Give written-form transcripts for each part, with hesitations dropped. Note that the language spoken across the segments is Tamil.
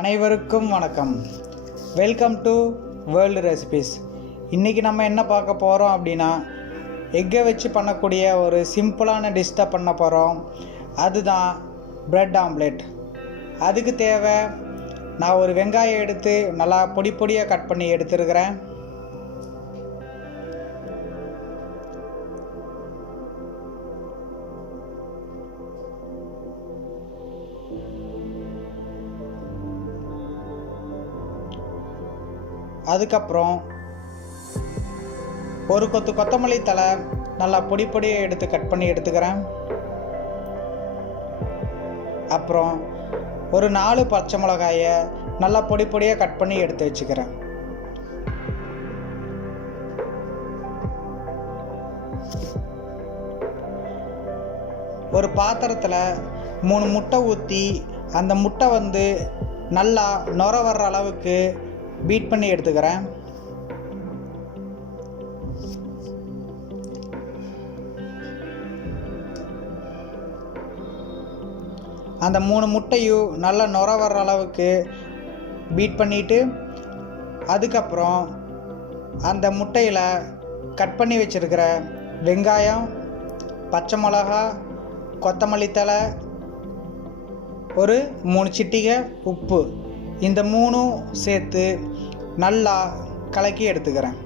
அனைவருக்கும் வணக்கம். Welcome to world recipes. இன்றைக்கி நம்ம என்ன பார்க்க போகிறோம் அப்படின்னா, எக்கை வச்சு பண்ணக்கூடிய ஒரு சிம்பிளான டிஷ் தான் பண்ண போகிறோம். அதுதான் பிரெட் ஆம்லெட். அதுக்கு தேவை, நான் ஒரு வெங்காயம் எடுத்து நல்லா பொடி பொடியாக கட் பண்ணி எடுத்துருக்கிறேன். அதுக்கப்புறம் ஒரு கொத்து கொத்தமல்லி தழை நல்லா பொடி பொடியாக எடுத்து கட் பண்ணி எடுத்துக்கிறேன். அப்புறம் ஒரு 4 பச்சை மிளகாயை நல்லா பொடி பொடியாக கட் பண்ணி எடுத்து வச்சுக்கிறேன். ஒரு பாத்திரத்தில் 3 முட்டை ஊற்றி, அந்த முட்டை நல்லா நுர வர்ற அளவுக்கு பீட் பண்ணி எடுத்துக்கிறேன். அந்த 3 முட்டையும் நல்லா நுர வர்ற அளவுக்கு பீட் பண்ணிவிட்டு, அதுக்கப்புறம் அந்த முட்டையில் கட் பண்ணி வச்சுருக்கிற வெங்காயம், பச்சை மிளகா, கொத்தமல்லி தழை, ஒரு 3 சிட்டிகை உப்பு, இந்த 3 சேர்த்து நல்லா கலக்கி எடுத்துக்கிறேன்.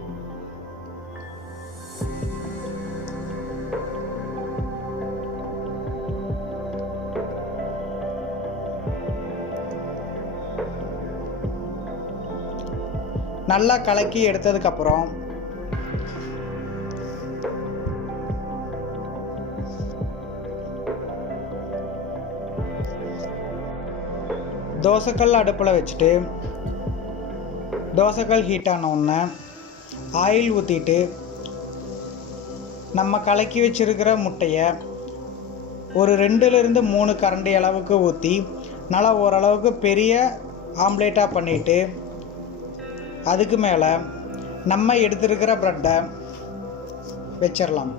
நல்லா கலக்கி எடுத்ததுக்கப்புறம் தோசைக்கல் அடுப்பில் வச்சுட்டு, தோசைக்கல் ஹீட் ஆன உடனே ஆயில் ஊற்றிட்டு, நம்ம கலக்கி வச்சுருக்கிற முட்டையை ஒரு 2லிருந்து 3 கரண்டி அளவுக்கு ஊற்றி நல்லா ஓரளவுக்கு பெரிய ஆம்லேட்டாக பண்ணிவிட்டு, அதுக்கு மேலே நம்ம எடுத்துருக்கிற ப்ரெட்டை வச்சிடலாம்.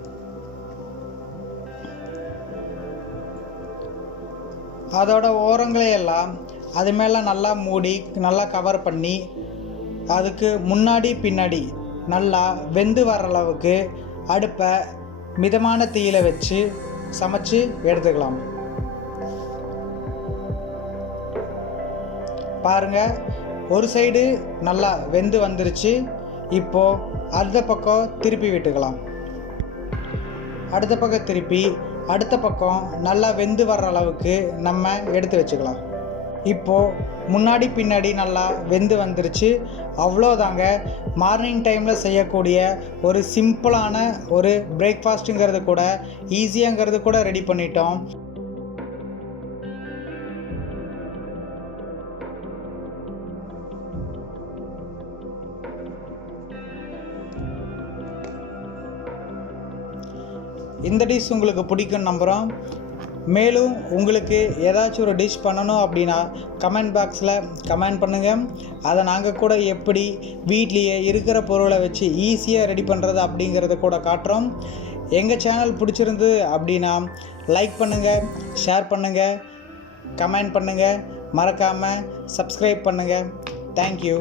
அதோட ஓரங்களையெல்லாம் அது மேலே நல்லா மூடி நல்லா கவர் பண்ணி, அதுக்கு முன்னாடி பின்னாடி நல்லா வெந்து வர அளவுக்கு அடுப்பை மிதமான தீயில வச்சு சமைச்சு எடுத்துக்கலாம். பாருங்கள், ஒரு சைடு நல்லா வெந்து வந்துருச்சு. இப்போது அடுத்த பக்கம் திருப்பி விட்டுக்கலாம். அடுத்த பக்கம் திருப்பி, அடுத்த பக்கம் நல்லா வெந்து வர்ற அளவுக்கு நம்ம எடுத்து வச்சுக்கலாம். இப்போது முன்னாடி பின்னாடி நல்லா வெந்து வந்துருச்சு. அவ்வளோதாங்க, மார்னிங் டைமில் செய்யக்கூடிய ஒரு சிம்பிளான ஒரு பிரேக்ஃபாஸ்ட்டுங்கிறது கூட, ஈஸியாங்கிறது கூட ரெடி பண்ணிட்டோம். இந்த டிஷ் உங்களுக்கு பிடிக்கும்னு நம்புகிறோம். மேலும் உங்களுக்கு ஏதாச்சும் ஒரு டிஷ் பண்ணணும் அப்படின்னா கமெண்ட் பாக்ஸில் கமெண்ட் பண்ணுங்கள். அதை நாங்கள் கூட எப்படி வீட்லேயே இருக்கிற பொருளை வச்சு ஈஸியாக ரெடி பண்ணுறது அப்படிங்கிறத கூட காட்டுறோம். எங்கள் சேனல் பிடிச்சிருந்து அப்படின்னா லைக் பண்ணுங்கள், ஷேர் பண்ணுங்கள், கமெண்ட் பண்ணுங்கள், மறக்காமல் சப்ஸ்கிரைப் பண்ணுங்கள். தேங்க்யூ.